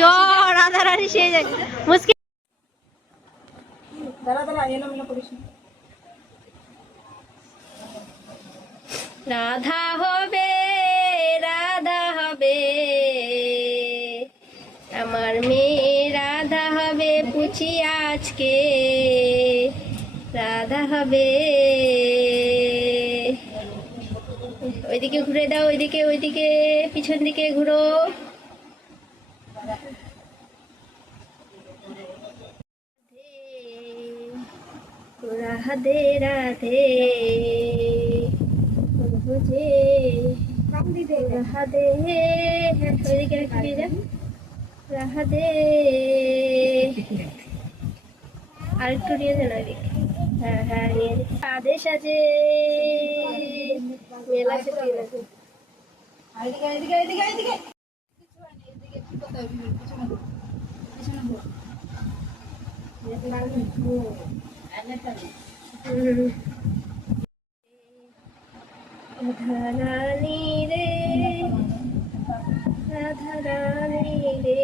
জয়, রাধা রানী সেই যায় মুস্কি। রাধা হবে, রাধা হবে, আমার মেয়ে রাধা হবে, পুছি আজকে রাধা হবে। ওইদিকে ঘুরে দাও, ওইদিকে ওইদিকে পিছন দিকে ঘুরো। রাধে রাধে বুঝে রাধে, ওইদিকে ফিরে যা। রাধে আর একটু নিয়ে যান ওইদিকে। হ্যাঁ হ্যাঁ নিয়ে রাধে সাজে মেলা সেদিকে আছে। রাধা রানী রে, রাধা রানী রে।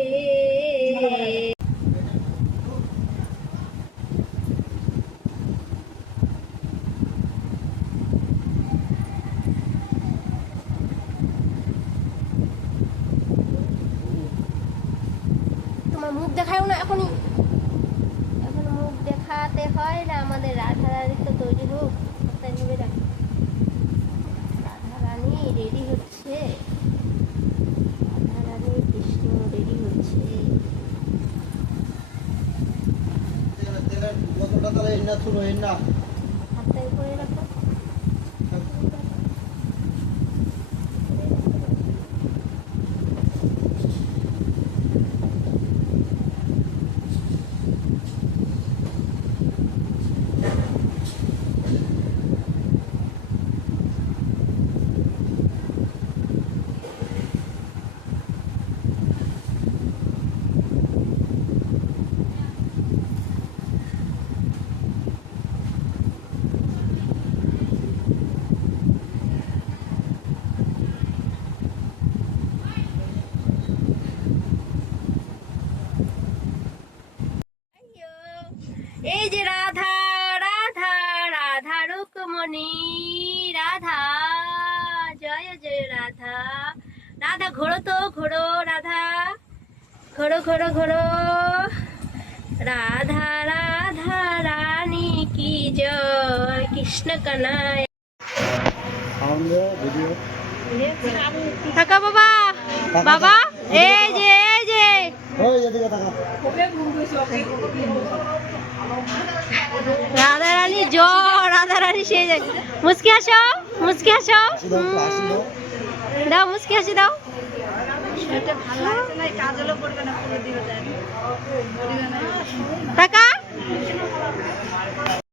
তোমার মুখ দেখাও না এখনই, এখন মুখ দেখাতে হয় না আমাদের। রাধা রানী তো তৈরি হোক, তাই নেবে না। রাধা রানী রেডি হচ্ছে, রাধা রানী কৃষ্ণ রেডি হচ্ছে। হাতটাই করে রাখো। এই যে রাধা রাধা রাধা রুকমণি রাধা, জয় জয় রাধা। রাধা ঘোড়ো তো ঘোড়ো, রাধা ঘোড়ো ঘোড়ো ঘোড়ো। রাধা রাধা রানী কি জয়, কৃষ্ণ কানায়। টাকা বাবা, বাবা এই যে রাধা রানী জয়, রাধা রানী সেই যায় মুস্কি আসো, মুস্কি আসো, দাও মুস্কি হাসি দাও। টাকা